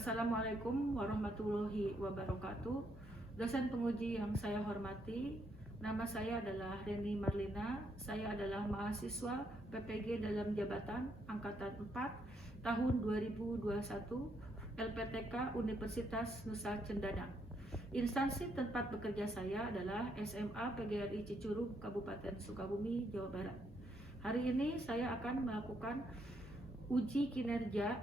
Assalamualaikum warahmatullahi wabarakatuh. Dosen penguji yang saya hormati, nama saya adalah Reni Marlina. Saya adalah mahasiswa PPG dalam jabatan Angkatan 4 tahun 2021 LPTK Universitas Nusa Cendana. Instansi tempat bekerja saya adalah SMA PGRI Cicurug, Kabupaten Sukabumi, Jawa Barat. Hari ini saya akan melakukan uji kinerja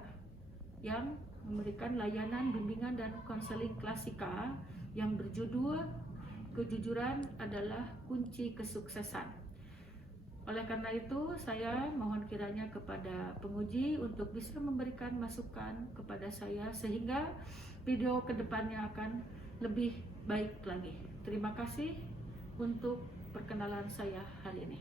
yang memberikan layanan bimbingan dan konseling klasika yang berjudul Kejujuran adalah Kunci Kesuksesan. Oleh karena itu, saya mohon kiranya kepada penguji untuk bisa memberikan masukan kepada saya sehingga video kedepannya akan lebih baik lagi. Terima kasih untuk perkenalan saya hari ini.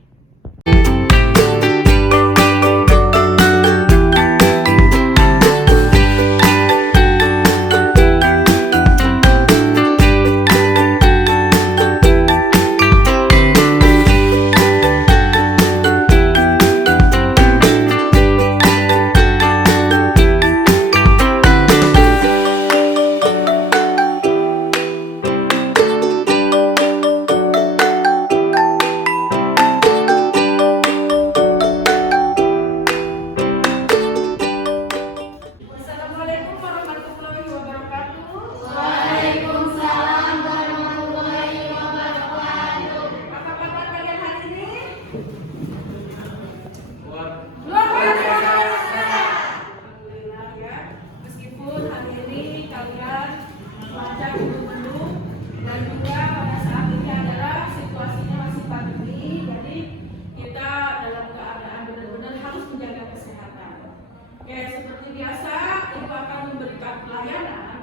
Seperti biasa, Ibu akan memberikan pelayanan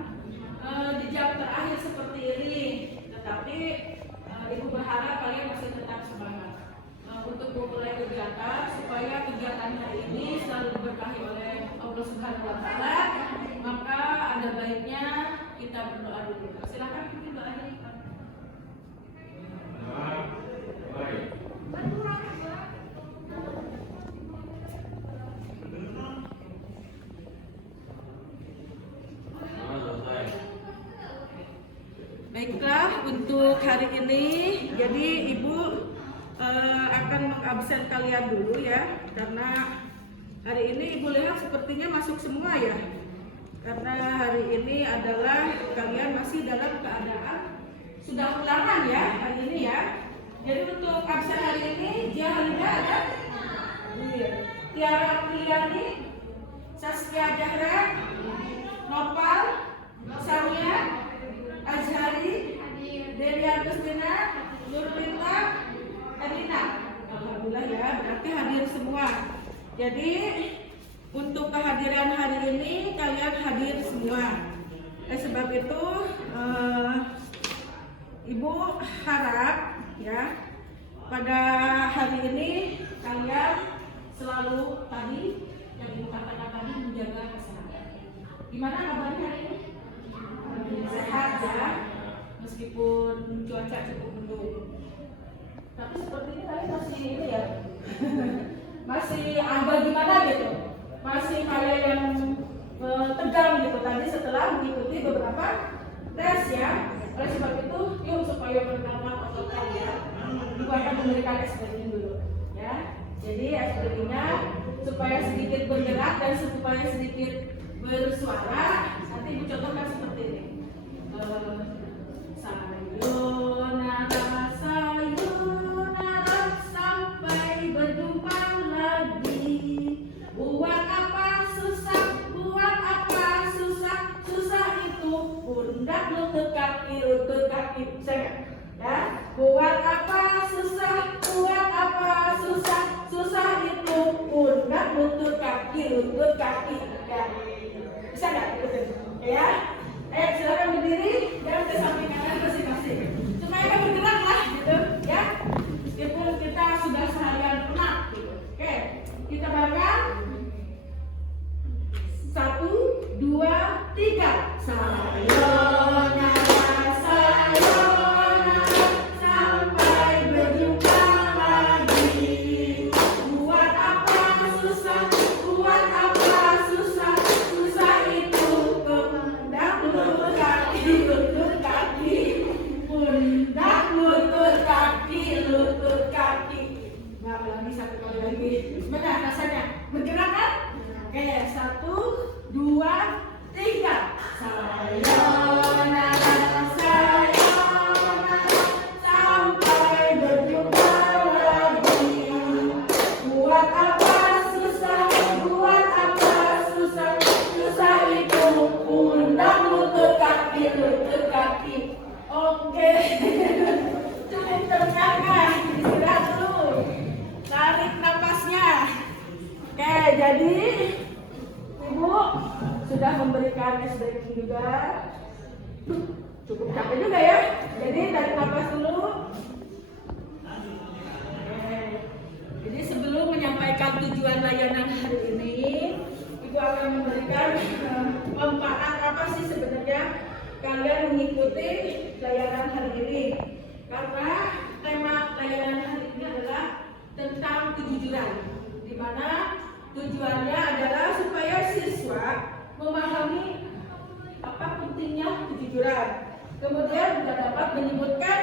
di jam terakhir seperti ini. Tetapi Ibu berharap kalian masih tetap semangat untuk memulai kegiatan supaya kegiatan hari ini selalu diberkahi oleh Allah Subhanahu Wa Taala. Maka ada baiknya kita berdoa dulu. Silakan kita doa. Baiklah, untuk hari ini, jadi Ibu akan mengabsen kalian dulu ya, karena hari ini Ibu lihat sepertinya masuk semua ya, karena hari ini adalah kalian masih dalam keadaan sudah ulangan ya hari ini ya. Jadi untuk absen hari ini, Jahalida ada, Tiara Priyani, Saskia Jahra, Nopal, Samia, Azhari, Delia Agustina, Nurlita, Adina. Alhamdulillah ya, berarti hadir semua. Jadi untuk kehadiran hari ini kalian hadir semua. Sebab itu Ibu harap ya pada hari ini kalian selalu tadi yang Ibu katakan tadi menjaga kesehatan. Gimana kabarnya hari ini? Sehat ya, meskipun cuaca cukup mendung. Tapi seperti ini kalian masih ini ya, masih agak gimana gitu, masih kayak yang tegang gitu tadi setelah mengikuti beberapa tes ya. Oleh sebab itu, yuk supaya pertama otot ya, Ibu akan memberikan eksperimen dulu ya. Jadi eksperimennya supaya sedikit bergerak dan supaya sedikit bersuara. Nanti Ibu contohkan seperti ini. Sayonara, sayonara, sampai berjumpa lagi. Buat apa susah, susah itu pundak lutut kaki, saya ya. Buat apa susah, susah itu pundak lutut kaki ya. Bisa nggak ikutin ya? Silakan berdiri dan ke samping kanan masing-masing. Supaya kita bergerak lah gitu ya. Meskipun kita sudah seharian penat gitu. Oke, kita barengan. 1, 2, 3. Sayonara, sayonara, sampai berjumpa lagi. Buat apa susah, susah itu 1, 2, 3. Sayonara, sayonara, sampai berjumpa lagi. Buat apa susah, buat apa susah, susah itu undang lutut kaki. Oke, cukup terjaga, istirahat dulu, tarik napasnya. Oke, jadi Ibu sudah memberikan stretching juga, cukup capek juga ya. Jadi tarik napas dulu. Oke. Jadi sebelum menyampaikan tujuan layanan hari ini, Ibu akan memberikan manfaat apa sih sebenarnya kalian mengikuti layanan hari ini. Karena tema layanan hari ini adalah tentang kejujuran, di mana tujuannya adalah supaya siswa memahami apa pentingnya kejujuran. Kemudian juga dapat menyebutkan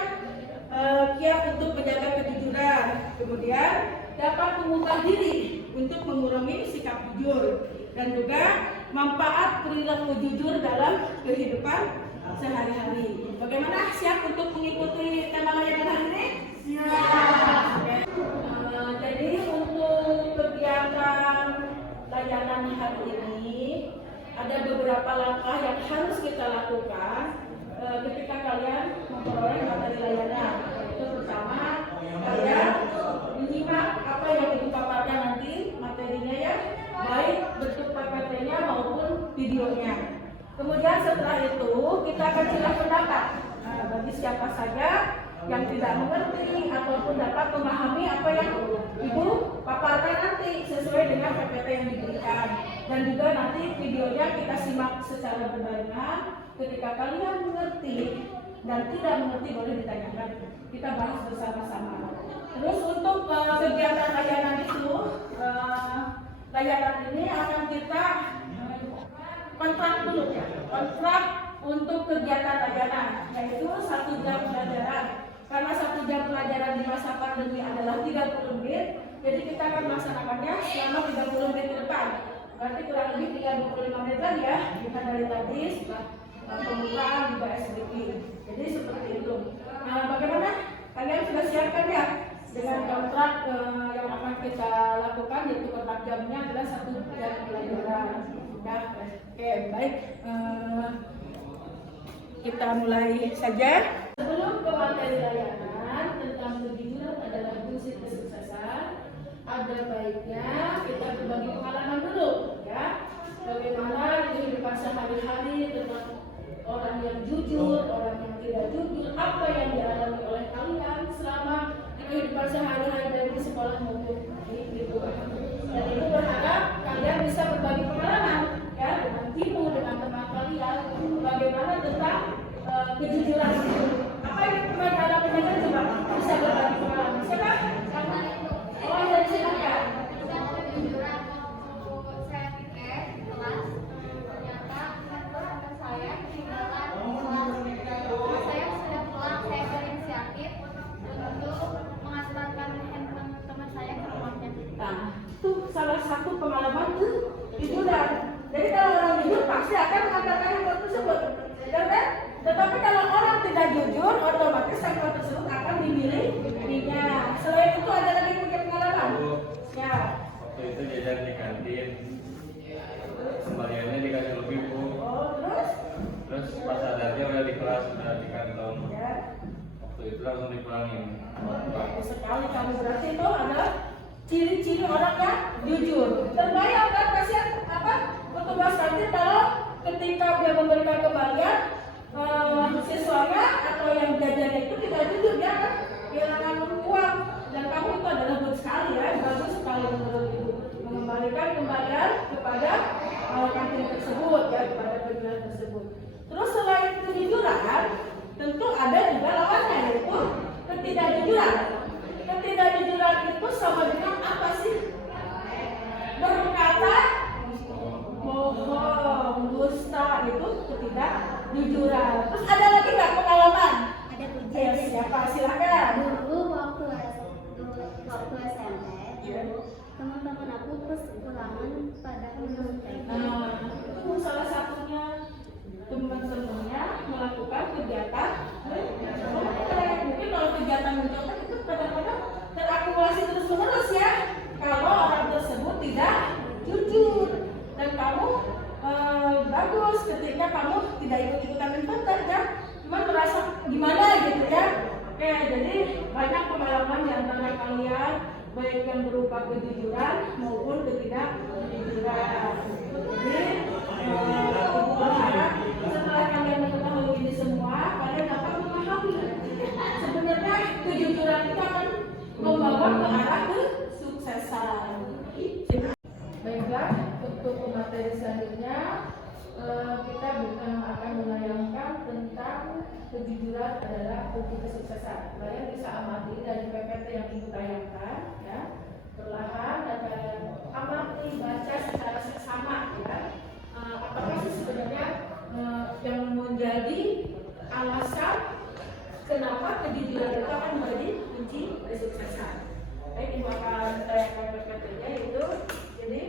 kiat untuk menjaga kejujuran. Kemudian dapat mengubah diri untuk mengurangi sikap jujur, dan juga manfaat perilaku jujur dalam kehidupan sehari-hari. Bagaimana, siap untuk mengikuti tema layanan hari ini? Siap. Jadi untuk kegiatan layanan hari ini ada beberapa langkah yang harus kita lakukan ketika kalian memperoleh materi layanan. Itu pertama, kalian menyimak apa yang Ibu paparkan nanti materinya ya, baik bentuk PPT-nya maupun videonya. Kemudian setelah itu kita akan silang pendapat bagi siapa saja yang tidak mengerti ataupun dapat memahami apa yang Ibu paparkan nanti sesuai dengan PPT yang diberikan. Dan juga nanti videonya kita simak secara berbarengan. Ketika kalian mengerti dan tidak mengerti boleh ditanyakan, kita bahas bersama-sama. Terus untuk kegiatan layanan itu, layanan ini akan kita kontrak dulu ya, kontrak untuk kegiatan layanan, yaitu 1 jam pelajaran. Karena 1 jam pelajaran di masa pandemi adalah 30 menit, jadi kita akan melaksanakannya selama 30 menit ke depan. Berarti kurang lebih tinggal 25 menit lagi ya, bukan dari tadi setelah pembukaan juga SBP. Jadi seperti itu. Nah, bagaimana? Kalian sudah siapkan ya dengan kontrak yang akan kita lakukan, yaitu kontrak jamnya adalah 1 jam pelajaran. Ya, oke, baik. Kita mulai saja. Sebelum ke materi layanan tentang kejujuran adalah kunci kesuksesan, ada baiknya kita berbagi pengalaman dulu, ya. Bagaimana kehidupan sehari-hari tentang orang yang jujur, orang yang tidak jujur, apa yang dialami oleh kalian selama kehidupan sehari-hari dari sekolah maupun di rumah. Dan itu berharap kalian bisa berbagi pengalaman, ya, dengan ibu, dengan teman kalian, bagaimana tentang kejujuran itu. Apa yang pernah alami dengan coba bisa berbagi pengalaman. Siapa? Oh, dari silakan. Kejujuran waktu saya pikir di kelas, ternyata teman saya ketinggalan kelas. Saya sudah pulang, saya berinisiatif untuk mengantarkan handphone teman saya ke rumahnya. Nah, itu salah satu pengalaman kejujuran. Jadi kalau orang jujur pasti akan mengatakan handphone tersebut, ya kan? Tetapi kalau orang tidak jujur, otomatis handphone tersebut akan dimilikinya. Selain itu ada lagi punya pengalaman? Ya. Waktu itu jajan di kantin, kembaliannya dikasih lebih Bu. Oh, terus? Terus pas sadarnya udah di kelas, udah di kantong. Ya. Waktu itu langsung dipulangin. Bagus sekali kamu, berarti itu adalah ciri-ciri orang yang jujur. Terbayang kan kasihan apa petugas kantin kalau ketika dia memberikan kembalian siswanya atau yang jajannya itu tidak jujur, dia kan kehilangan uang. Dan kamu itu adalah bagus sekali ya, bagus sekali menurut ibu mengembalikan kembalian kepada kantin tersebut ya, kepada penjual tersebut. Terus selain kejujuran, tentu ada juga lawannya, yaitu ketidakjujuran. Ketidakjujuran itu sama dengan apa sih? Berkata bohong, dusta, itu ketidakjujuran. Terus ada lagi nggak pengalaman? Ada Ya, siapa? Silakan. dulu waktu SMP, teman-teman aku kekurangan pada ilmu TK. bagus ketika kamu tidak ikut-ikutan mentor ya, cuma merasa gimana gitu ya. Oke, jadi banyak pengalaman di antara kalian, baik yang berupa kejujuran maupun ketidakjujuran. Jadi ibu berharap setelah kalian mengetahui ini semua, kalian dapat memahami sebenarnya kejujuran itu akan membawa ke arah kesuksesan. Baiklah, untuk materi selanjutnya kita akan menayangkan tentang kejujuran adalah kunci kesuksesan. Kalian bisa amati dari PPT yang ibu tayangkan, ya. Perlahan akan amati baca secara seksama, ya. Apakah sih sebenarnya yang menjadi alasan kenapa kejujuran itu akan menjadi kunci kesuksesan? Baik, ibu akan tayangkan PPT-nya itu. Jadi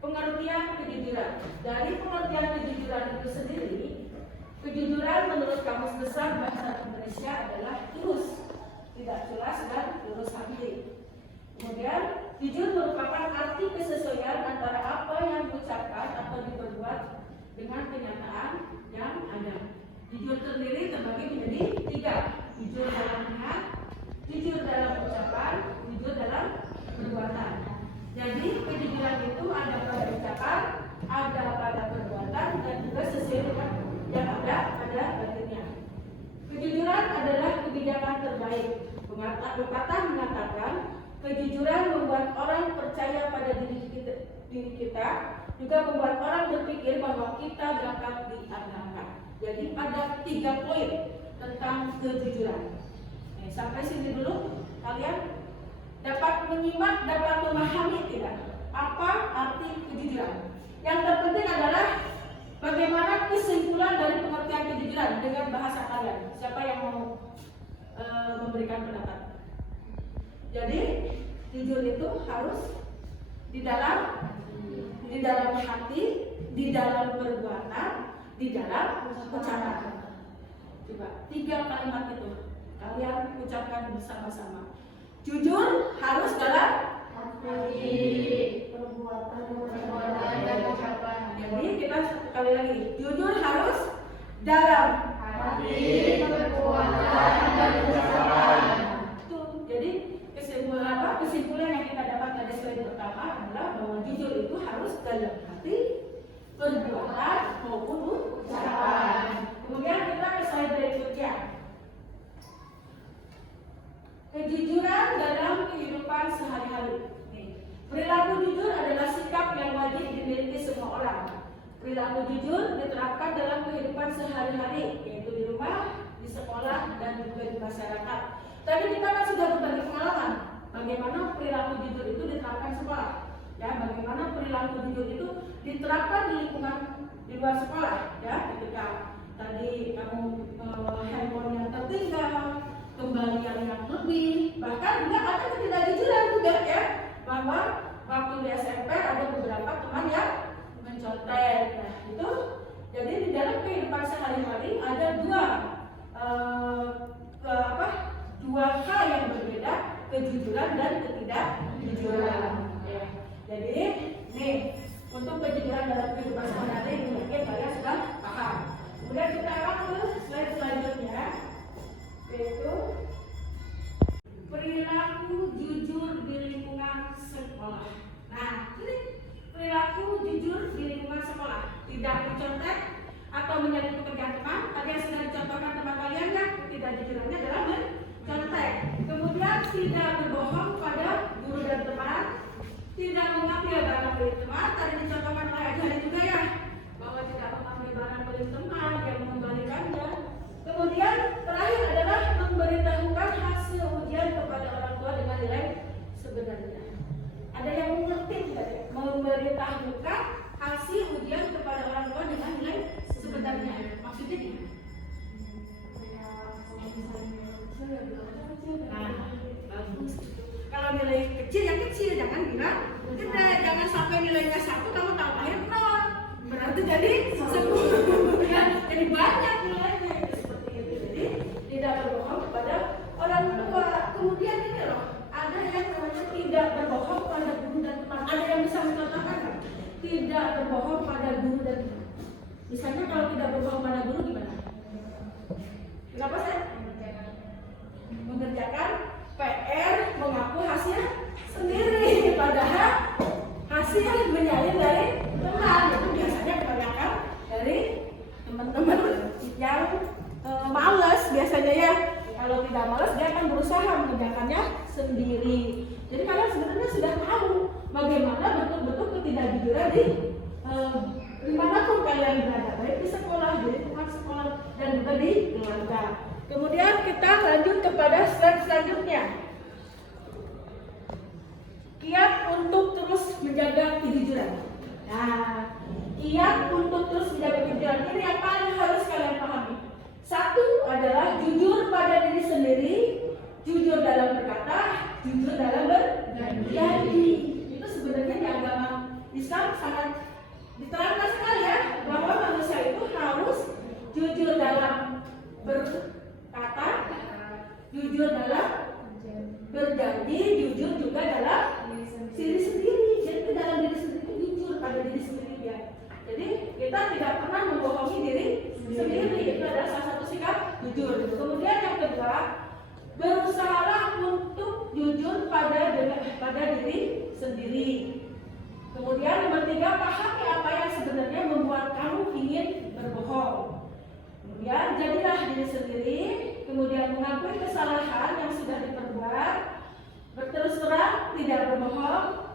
pengertian kejujuran. Dari pengertian kejujuran itu sendiri, kejujuran menurut Kamus Besar Bahasa Indonesia adalah lurus, tidak jelas dan lurus hati. Kemudian, jujur merupakan arti kesesuaian antara apa yang diucapkan atau diperbuat dengan kenyataan yang ada. Jujur sendiri terbagi menjadi 3: jujur dalam niat, jujur dalam ucapan, jujur dalam perbuatan. Jadi kejujuran itu ada pada ucapan, ada pada perbuatan, dan juga sesuai dengan yang ada pada batinnya. Kejujuran adalah kebijakan terbaik. Pepatah mengatakan kejujuran membuat orang percaya pada diri kita, juga membuat orang berpikir bahwa kita dapat diandalkan. Jadi ada 3 poin tentang kejujuran. Sampai sini dulu kalian dapat menyimak, dapat memahami tidak apa arti kejujuran. Yang terpenting adalah bagaimana kesimpulan dari pengertian kejujuran dengan bahasa kalian. Siapa yang mau memberikan pendapat? Jadi jujur itu harus di dalam hati, di dalam perbuatan, di dalam ucapan. Coba 3 kalimat itu kalian ucapkan bersama-sama. Jujur harus dalam hati, perbuatan dan ucapan. Jadi kita sekali lagi, jujur harus dalam hati, perbuatan dan ucapan. Itu jadi kesimpulan yang kita dapat dari slide pertama adalah bahwa jujur itu harus dalam hati, perbuatan maupun ucapan. Kemudian kita ke slide berikutnya. Kejujuran dalam kehidupan sehari-hari. Perilaku jujur adalah sikap yang wajib dimiliki semua orang. Perilaku jujur diterapkan dalam kehidupan sehari-hari, yaitu di rumah, di sekolah, dan juga di masyarakat. Tadi kita kan sudah berbagi pengalaman bagaimana perilaku jujur itu diterapkan sekolah. Ya, bagaimana perilaku jujur itu diterapkan di lingkungan di luar sekolah. Ya, ketika tadi kamu handphone yang tertinggal, kembalian yang lebih, bahkan juga ada ketidakjujuran juga ya, bahwa waktu di SMP ada beberapa teman yang mencontek. Nah itu jadi di dalam kehidupan sehari-hari ada dua hal yang berbeda, kejujuran dan ketidakjujuran. Ya. Jadi nih untuk kejujuran dalam kehidupan sehari-hari mungkin kalian sudah paham. Kemudian kita akan ke slide selanjutnya, yaitu perilaku jujur di lingkungan sekolah. Nah, ini perilaku jujur di lingkungan sekolah, tidak mencontek atau menjadi pekerjaan teman. Tadi yang sudah dicontohkan teman kalian kan, tidak jujurannya adalah mencontek. Kemudian tidak berbohong pada guru dan teman, tidak mengambil barang milik teman. Tadi dicontohkan oleh Adi juga ya, bahwa tidak mengambil barang milik teman, yang mengembalikannya. Kemudian terakhir adalah memberitahukan hasil ujian kepada orang tua dengan nilai sebenarnya. Ada yang mengerti tidak ya? Memberitahukan hasil ujian kepada orang tua dengan nilai sebenarnya. Maksudnya gimana? Nah, bagus. Kalau nilai kecil ya kecil, jangan bilang gede. Jangan sampai nilainya 1 kamu tahu akhir 0. Berarti jadi 10 ya, jadi banyak nilainya. Tidak berbohong kepada orang tua. Kemudian ini loh, ada yang namanya tidak berbohong pada guru dan teman. Ada yang bisa mencontohkan kan? Tidak berbohong pada guru dan teman. Misalnya kalau tidak berbohong pada guru gimana? Kenapa saya? Mengerjakan PR, mengaku hasil sendiri, padahal hasil menyalin dari teman. Itu biasanya kebanyakan dari teman-teman yang malas biasanya ya. Kalau tidak malas dia akan berusaha mengerjakannya sendiri. Jadi kalian sebenarnya sudah tahu bagaimana bentuk-bentuk ketidakjujuran dimanapun kalian berada, baik di sekolah, di lingkungan sekolah, dan juga di keluarga. Kemudian kita lanjut kepada slide selanjutnya. Kiat untuk terus menjaga kejujuran. Nah, kiat untuk terus menjaga kejujuran ini yang paling harus kalian pahami. Satu adalah jujur pada diri sendiri, jujur dalam berkata, jujur dalam berjanji. Itu sebenarnya di agama Islam sangat diterangkan sekali ya, bahwa manusia itu harus jujur dalam berkata, jujur dalam berjanji, jujur juga dalam diri sendiri. Jadi dalam diri sendiri jujur pada diri sendiri ya. Jadi kita tidak pernah membohongi diri sendiri. Itu adalah salah satu sikap jujur. Kemudian yang kedua, berusahalah untuk jujur pada diri sendiri. Kemudian nomor tiga, pahami apa yang sebenarnya membuat kamu ingin berbohong. Kemudian jadilah diri sendiri. Kemudian mengakui kesalahan yang sudah diperbuat, berterus terang, tidak berbohong,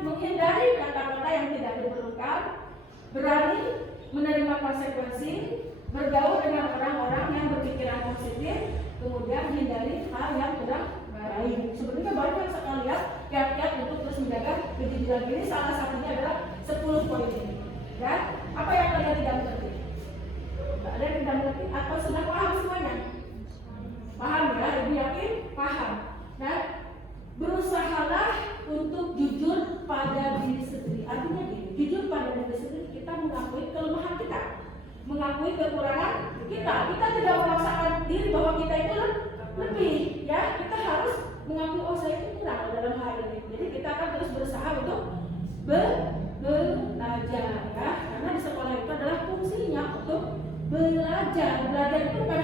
menghindari kata-kata yang tidak diperlukan, berani menerima konsekuensi, bergaul dengan orang-orang yang berpikiran positif, kemudian hindari hal yang kurang baik. Sebenarnya banyak sekali ya kiat-kiat untuk terus menjaga kejujuran ini. Salah satunya adalah 10 poin ini. Ya, apa yang kalian tidak mengerti? Ada yang tidak mengerti atau sudah paham semuanya? Paham ya, ibu yakin paham. Nah, berusahalah untuk jujur pada diri sendiri. Artinya gini, jujur pada diri sendiri, kita mengakui kelemahan kita, mengakui kekurangan kita. Kita tidak memaksakan diri bahwa kita itu lebih, ya. Kita harus mengakui, oh saya itu kurang dalam hal ini. Jadi kita akan terus berusaha untuk belajar, ya. Karena di sekolah itu adalah fungsinya untuk belajar. Belajar itu bukan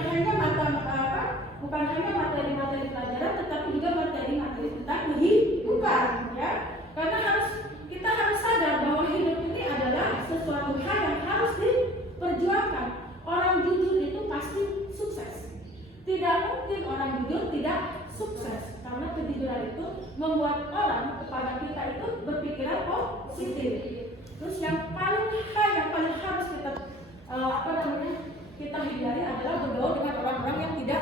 hanya materi-materi pelajaran, tetapi juga materi-materi tentang kehidupan, ya. Karena kita harus sadar bahwa hidup ini adalah sesuatu hal yang harus diperjuangkan. Orang jujur itu pasti sukses. Tidak mungkin orang jujur tidak sukses, karena kejujuran itu membuat orang kepada kita itu berpikiran positif. Terus yang paling harus kita kita hindari adalah bergaul dengan orang-orang yang tidak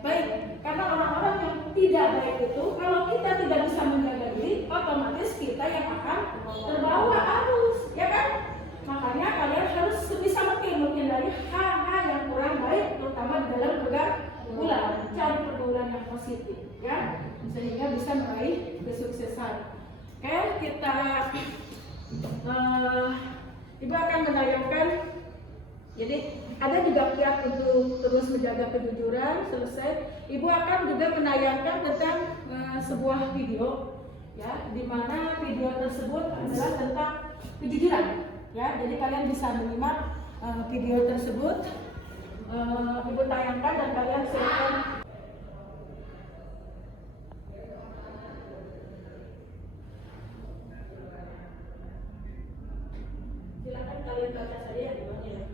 baik. Karena orang-orang yang tidak baik itu, kalau kita tidak bisa menjaga diri, otomatis kita yang akan terbawa arus, ya kan? Makanya kalian harus sebisa mungkin menghindari hal-hal yang kurang baik, terutama di dalam pergaulan, cari pergaulan yang positif, ya, sehingga bisa meraih kesuksesan. Oke, kita Ibu akan menayangkan. Jadi ada juga kiat untuk terus menjaga kejujuran. Selesai, Ibu akan juga menayangkan tentang sebuah video, ya, di mana video tersebut adalah tentang kejujuran, ya. Jadi kalian bisa menyimak video tersebut. Ibu tayangkan dan kalian silakan. Silakan kalian baca saja ya, videonya.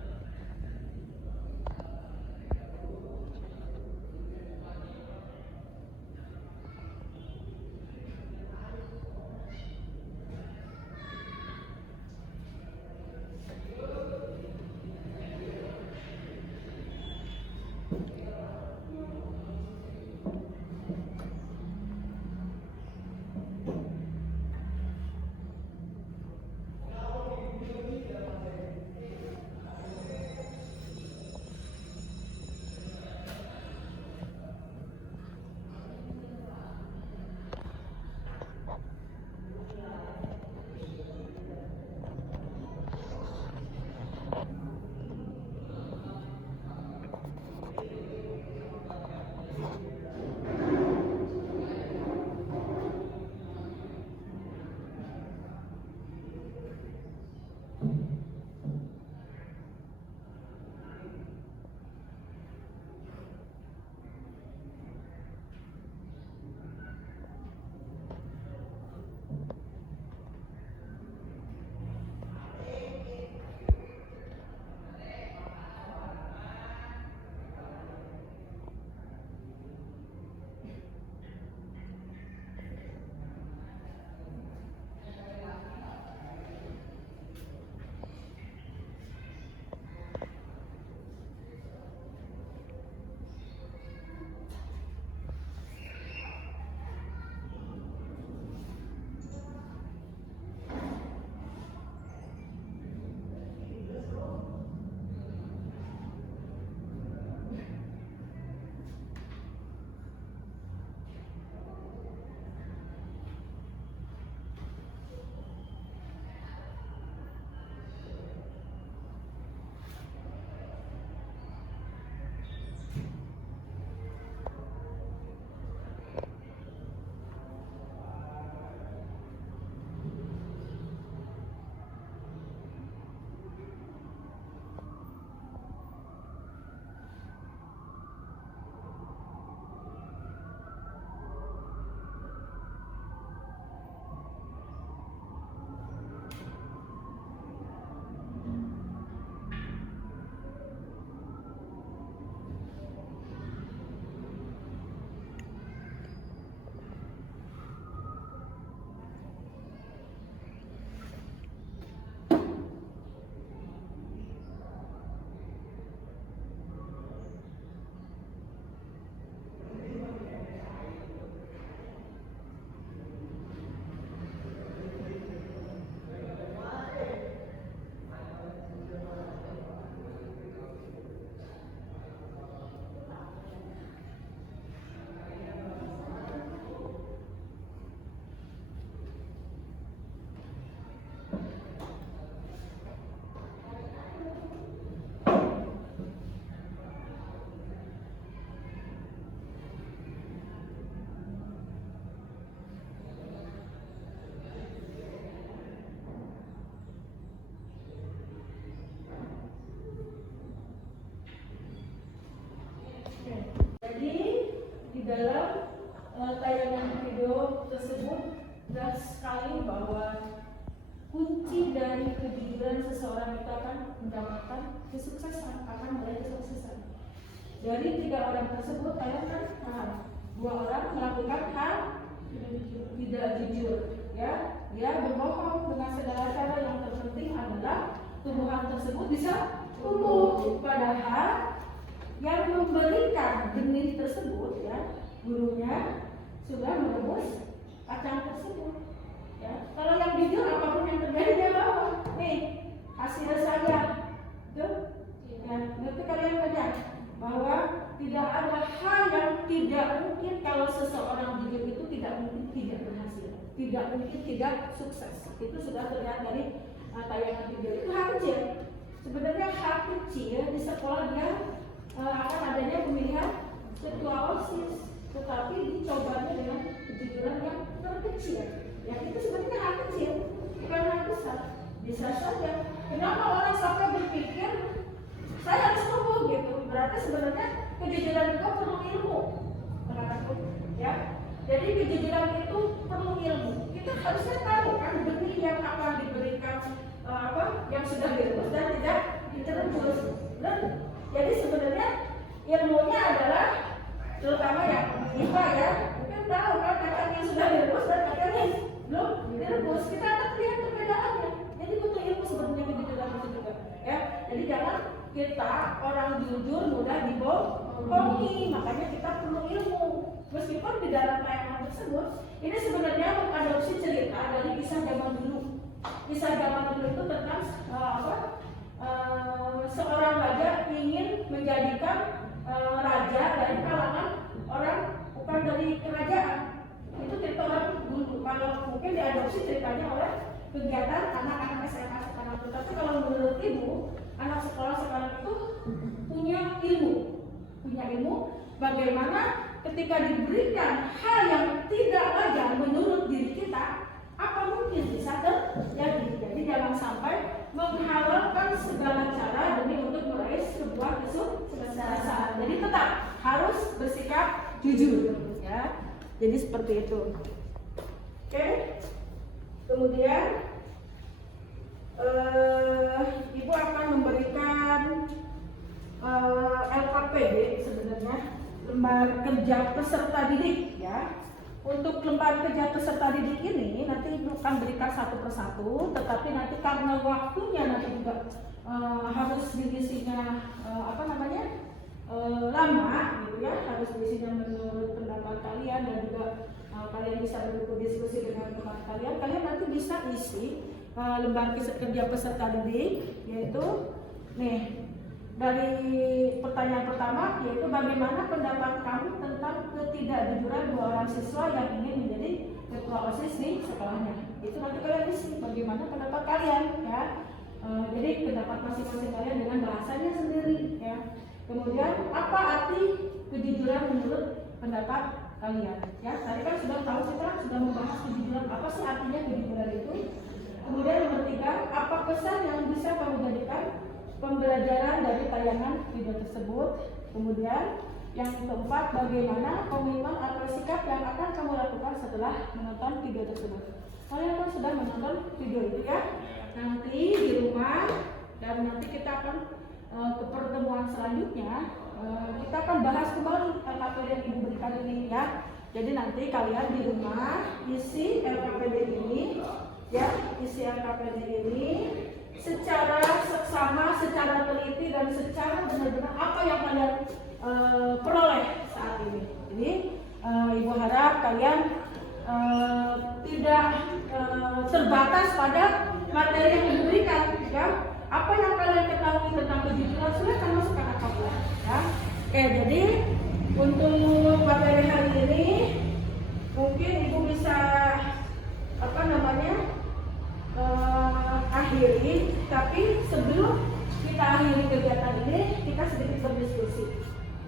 jelas sekali bahwa kunci dari kejujuran seseorang itu akan mendapatkan kesuksesan, akan meraih kesuksesan. Dari 3 orang tersebut, kalian kan paham, 2 orang melakukan hal tidak jujur, ya, dia berbohong dengan segala cara. Yang terpenting adalah tumbuhan tersebut bisa tumbuh, padahal yang memberikan benih tersebut, ya, gurunya sudah merebus kacang tersebut. Ya, kalau yang jujur apapun yang terjadi dia bawa, nih hasil saya, tuh, ya, ngerti kalian banyak bahwa tidak ada hal yang tidak mungkin kalau seseorang jujur itu tidak mungkin tidak berhasil, tidak mungkin tidak sukses. Itu sudah terlihat dari tayangan video. Itu hal kecil. Sebenarnya hal kecil di sekolah dia akan adanya pemilihan ketua OSIS, tetapi dicobanya dengan kejujuran yang terkecil. Ya, itu sebenarnya hal kecil, bukan hal besar. Bisa saja. Kenapa orang sampai berpikir saya harus tumbuh gitu? Berarti sebenarnya kejujuran itu perlu ilmu, teman-teman. Ya, jadi kejujuran itu perlu ilmu. Kita harusnya tahu kan benih yang akan diberikan yang sudah direbus dan tidak diterus. Jadi sebenarnya ilmunya adalah terutama yang IPA, ya, mungkin tahu kan kacang yang sudah direbus dan kacang yang belum direbus. Kita akan lihat perbedaannya. Jadi butuh ilmu sebenarnya kejujuran itu juga, ya. Jadi jangan kita orang jujur mudah dibohongi, makanya kita perlu ilmu. Meskipun di dalam tayangan tersebut ini sebenarnya mengadopsi cerita dari kisah zaman dulu. Kisah zaman dulu itu tentang seorang raja ingin menjadikan raja dari kalangan orang bukan dari kerajaan. Itu cerita orang dulu. Kalau mungkin diadopsi ceritanya oleh kegiatan anak-anak SMA sekarang. Tetapi kalau menurut ibu, anak sekolah sekarang itu punya ilmu bagaimana ketika diberikan hal yang tidak wajar menurut diri kita, apa mungkin bisa terjadi. Jadi jangan sampai menghalalkan segala cara demi untuk meraih sebuah kesuksesan. Jadi tetap harus bersikap jujur, ya. Jadi seperti itu. Oke. Kemudian ibu akan memberikan LKPD, sebenarnya lembar kerja peserta didik, ya. Untuk lembar kerja peserta didik ini nanti ibu akan berikan satu persatu, tetapi nanti karena waktunya nanti juga harus diisinya lama, gitu ya, harus diisinya menurut pendapat kalian dan juga kalian bisa berdiskusi dengan teman kalian. Kalian nanti bisa isi lembar kerja peserta didik, yaitu nih dari pertanyaan pertama, yaitu bagaimana pendapat kamu tentang ketidakjujuran 2 orang siswa yang ingin menjadi ketua OSIS di sekolahnya. Itu nanti kalian isi bagaimana pendapat kalian, ya. Jadi pendapat masing-masing kalian dengan bahasanya sendiri, ya. Kemudian apa arti kejujuran menurut pendapat kalian, ya. Tadi kan sudah tahu, kita sudah membahas kejujuran, apa sih artinya kejujuran itu. Kemudian nomor 3, apa pesan yang bisa kamu jadikan pembelajaran dari tayangan video tersebut. Kemudian yang keempat, bagaimana komitmen atau sikap yang akan kamu lakukan setelah menonton video tersebut. Kalian kan sudah menonton video itu, ya. Nanti di rumah dan nanti kita akan ke pertemuan selanjutnya kita akan bahas kembali LKPD yang ibu berikan ini, ya. Jadi nanti kalian di rumah isi LKPD ini, ya, isi LKPD ini secara seksama, secara teliti dan secara benar-benar apa yang kalian peroleh saat ini. Jadi ibu harap kalian tidak terbatas pada materi yang diberikan, ya. Apa yang kalian ketahui tentang kejujuran silakan masukkan apapun, ya. Oke, jadi untuk materi hari ini mungkin ibu bisa akhiri, tapi sebelum kita akhiri kegiatan ini kita sedikit berdiskusi.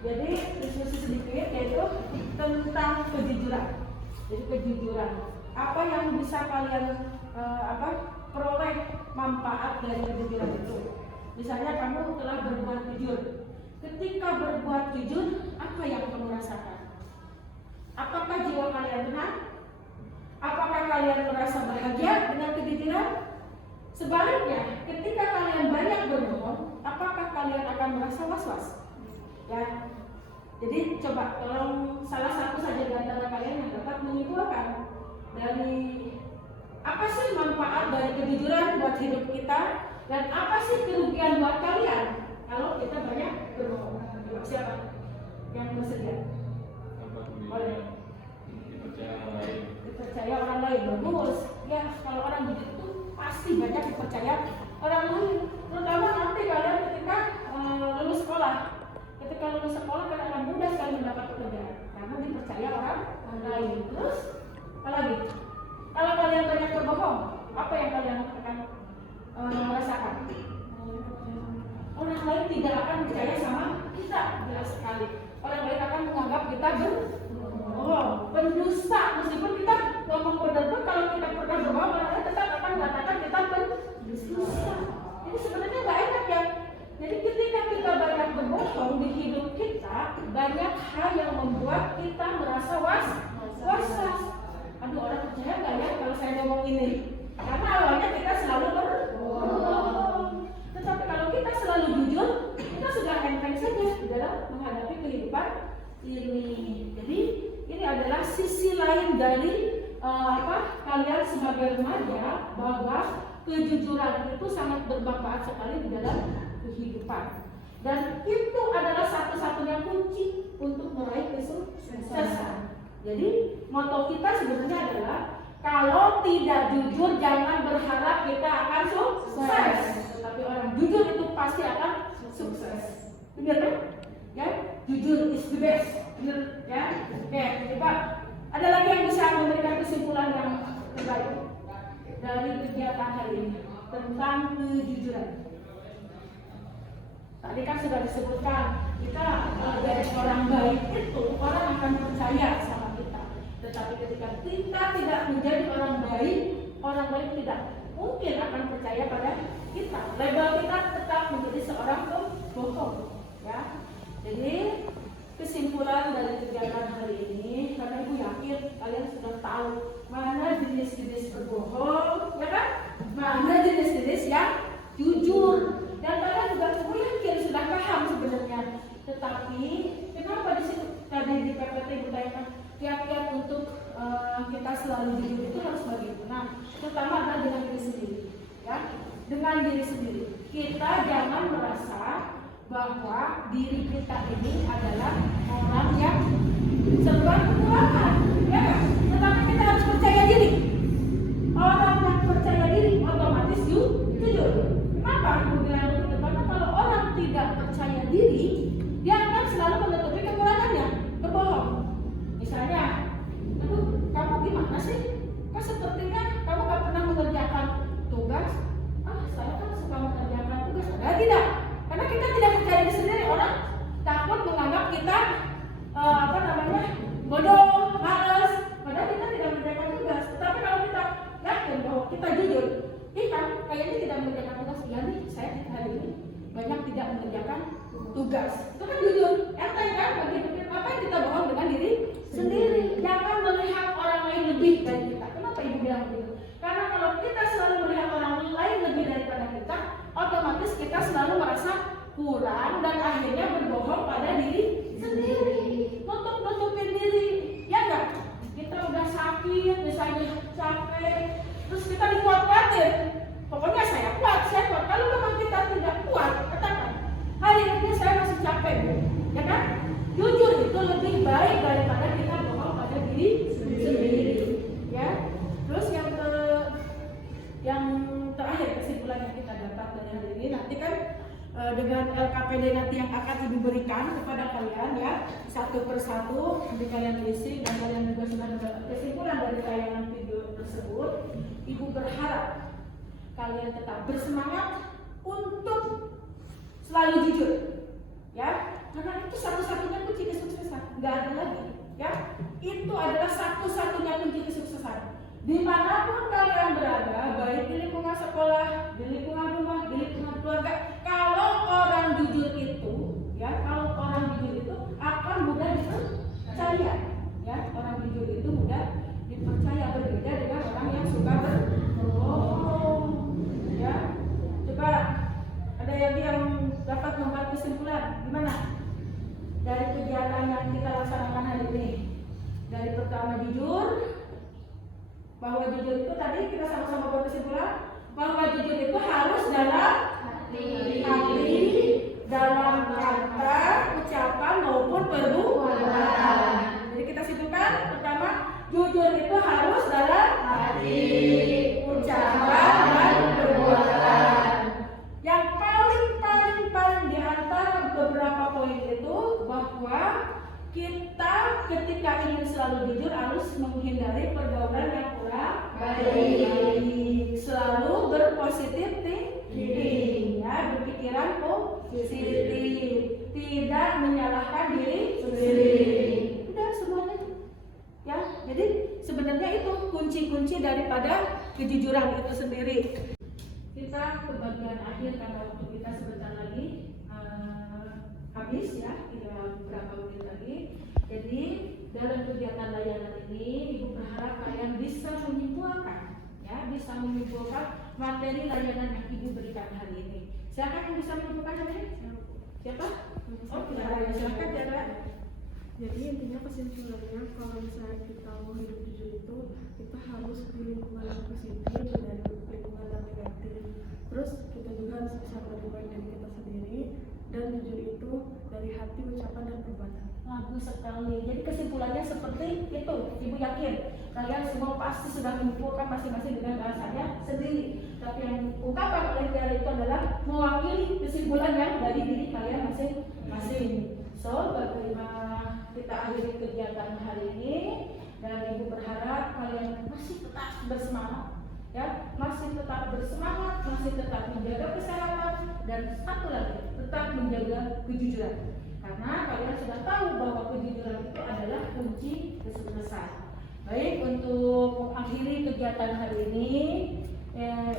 Jadi diskusi sedikit yaitu tentang kejujuran. Jadi kejujuran, apa yang bisa kalian peroleh manfaat dari kejujuran itu. Misalnya kamu telah berbuat jujur. Ketika berbuat jujur, apa yang kamu rasakan? Apakah jiwa kalian tenang? Apakah apakah kalian merasa bahagia dengan kejujuran? Sebaliknya, ketika kalian banyak berbohong, apakah kalian akan merasa was-was? Ya. Jadi coba tolong salah satu saja di antara kalian yang dapat menyimpulkan dari apa sih manfaat dari kejujuran buat hidup kita dan apa sih kerugian buat kalian kalau kita banyak berbohong. Coba siapa yang bersedia? Boleh. Dipercaya orang lain bagus. Ya, kalau orang begitu pasti banyak dipercaya orang lain. Terutama nanti kalian ketika lulus sekolah. Ketika lulus sekolah kalian akan mudah sekali mendapat pekerjaan karena dipercaya orang lain. Terus apa lagi? Kalau kalian banyak berbohong, apa yang kalian akan merasakan? Orang lain tidak akan percaya sama kita, jelas sekali. Orang lain akan menganggap kita berbohong, pendusta. Meskipun kita ngomong benar pun, kalau kita pernah berbohong, orang lain tetap akan mengatakan kita pendusta. Ini sebenarnya nggak enak ya. Jadi ketika kita banyak berbohong di hidup kita, banyak hal yang membuat kita merasa was-was. Aduh, orang percaya nggak ya kalau saya ngomong ini? Karena awalnya kita selalu berbohong. Tetapi kalau kita selalu jujur, kita sudah enteng saja di dalam menghadapi kehidupan ini. Jadi ini adalah sisi lain dari kalian sebagai remaja, bahwa kejujuran itu sangat bermanfaat sekali di dalam kehidupan. Dan itu adalah satu-satunya kunci untuk meraih kesuksesan. Jadi moto kita sebenarnya adalah kalau tidak jujur jangan berharap kita akan sukses. Tetapi orang jujur itu pasti akan sukses. Benar kan? Ya, jujur is the best. Benar ya? Oke, coba ada lagi yang bisa memberikan kesimpulan yang terbaik dari kegiatan hari ini tentang kejujuran. Tadi kan sudah disebutkan kita dari orang baik itu orang akan percaya sama kita. Tetapi ketika kita tidak menjadi orang baik tidak mungkin akan percaya pada kita. Label kita tetap menjadi seorang pembohong. Ya. Jadi kesimpulan dari kegiatan hari ini, karena Ibu yakin kalian sudah tahu mana jenis-jenis berbohong, ya kan? Mana jenis-jenis yang jujur. Dan kalian juga Ibu yakin sudah paham sebenarnya. Tetapi kenapa di situ tadi di PPT bertanyakan kiat-kiat untuk kita selalu jujur itu harus bagaimana? Terutama adalah dengan diri sendiri, ya, dengan diri sendiri. Kita jangan merasa bahwa diri kita ini adalah orang yang serba kekurangan, ya. Tetapi kita harus percaya diri. Orang yang percaya diri otomatis jujur. Kenapa aku bilang begitu? Karena kalau orang tidak percaya diri, dia akan selalu menutupi kekurangannya, berbohong. Misalnya, aduh, kamu gimana sih? Kok sepertinya kamu gak pernah mengerjakan tugas? Saya kan suka mengerjakan tugas. Tidak. Karena kita tidak percaya diri sendiri, orang takut menganggap kita bodoh, malas. Padahal kita tidak mengerjakan tugas. Tetapi kalau kita yakin bahwa kita jujur, kita kayaknya tidak mengerjakan tugas. Ya nih, saya hari ini banyak tidak mengerjakan tugas. Itu kan jujur. Enteng kan? Apa yang kita bohong dengan diri sendiri? Jangan melihat orang lain lebih dari kita. Kenapa Ibu bilang begitu? Karena kalau kita selalu melihat orang lain lebih daripada kita, otomatis kita selalu merasa kurang dan akhirnya berbohong pada diri sendiri, nutupin diri, ya enggak? Kita udah sakit, misalnya capek, terus kita dikuat-kuatin. Pokoknya saya kuat. Kalau memang kita tidak kuat, katakan hari ini saya masih capek, ya kan? Jujur itu lebih baik daripada kita bohong pada diri sendiri, ya. Terus yang terakhir kesimpulan yang kita dapat dari hari ini, nanti kan dengan LKPD nanti yang akan Ibu berikan kepada kalian, ya, satu persatu nanti kalian isi dan kalian juga sudah mendapat kesimpulan dari tayangan video tersebut. Ibu berharap kalian tetap bersemangat untuk selalu jujur, ya, karena itu satu-satunya kunci kesuksesan, nggak ada lagi, ya. Itu adalah satu-satunya kunci kesuksesan. Dimanapun kalian berada, baik di lingkungan sekolah, di lingkungan rumah, di lingkungan keluarga, kalau orang jujur itu, ya, kalau orang jujur itu akan mudah dipercaya, ya, orang jujur itu mudah dipercaya, berbeda dengan orang dapat membuat kesimpulan. Gimana? Dari kegiatan yang kita laksanakan hari ini. Dari pertama jujur, bahwa jujur itu tadi kita sama-sama buat kesimpulan bahwa jujur itu harus dalam hati, dalam kata, ucapan maupun perbuatan. Jadi kita simpulkan pertama, jujur itu harus dalam hati, ucapan dan perbuatan. Yang paling di antara beberapa poin itu bahwa kita ketika ingin selalu jujur harus menghindari pergaulan yang kurang baik, selalu berpositif thinking, ya, berpikiran positif, tidak menyalahkan diri sendiri. Udah semuanya, ya. Jadi sebenarnya itu kunci-kunci daripada kejujuran itu sendiri. Kita ke bagian akhir karena waktu kita sebentar lagi habis, ya, tinggal beberapa menit lagi. Jadi dalam kegiatan layanan ini Ibu berharap kalian bisa menyimpulkan, ya, bisa menyimpulkan materi layanan yang Ibu berikan hari ini. Siapa yang bisa menyimpulkan hari ini? Siapa? Oh, Tiara, silakan Tiara. Jadi intinya kesimpulannya kalau misalnya kita mau hidup jujur itu kita harus di lingkungan yang positif dan lingkungan yang negatif. Terus kita juga harus bisa berbuat dari kita sendiri dan jujur itu dari hati, ucapan dan perbuatan. Bagus sekali. Jadi kesimpulannya seperti itu. Ibu yakin kalian semua pasti sudah menyimpulkan masing-masing dengan bahasanya sendiri. Tapi yang ungkapan oleh Tiara itu adalah mewakili kesimpulan yang dari diri kalian masing-masing. So, bagaimana kita akhiri kegiatan hari ini, dan Ibu berharap kalian masih tetap bersemangat, ya, masih tetap bersemangat, masih tetap menjaga kesehatan, dan satu lagi tetap menjaga kejujuran. Karena kalian sudah tahu bahwa kejujuran itu adalah kunci kesuksesan. Baik, untuk mengakhiri kegiatan hari ini,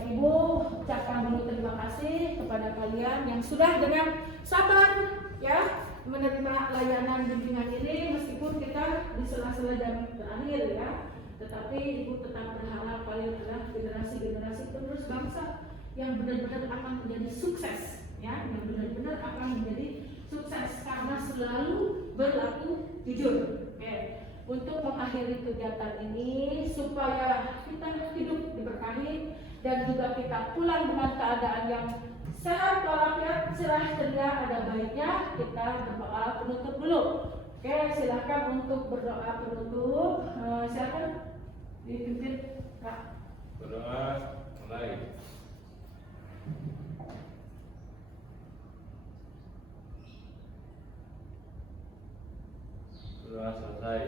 Ibu ucapkan dulu terima kasih kepada kalian yang sudah dengan sabar, ya, menerima layanan bimbingan ini meskipun kita di sela-sela jam terakhir, ya. Tetapi Ibu tetap berharap kalian adalah generasi-generasi penerus bangsa yang benar-benar akan menjadi sukses, ya, yang benar-benar akan menjadi sukses karena selalu berlaku jujur. Oke. Untuk mengakhiri kegiatan ini supaya kita hidup diberkahi dan juga kita pulang dengan keadaan yang sehat walafiat, cerah ceria, ada baiknya kita berdoa penutup dulu. Oke, silakan untuk berdoa penutup. Silakan dipimpin, Kak. Berdoa mulai. Berdoa selesai.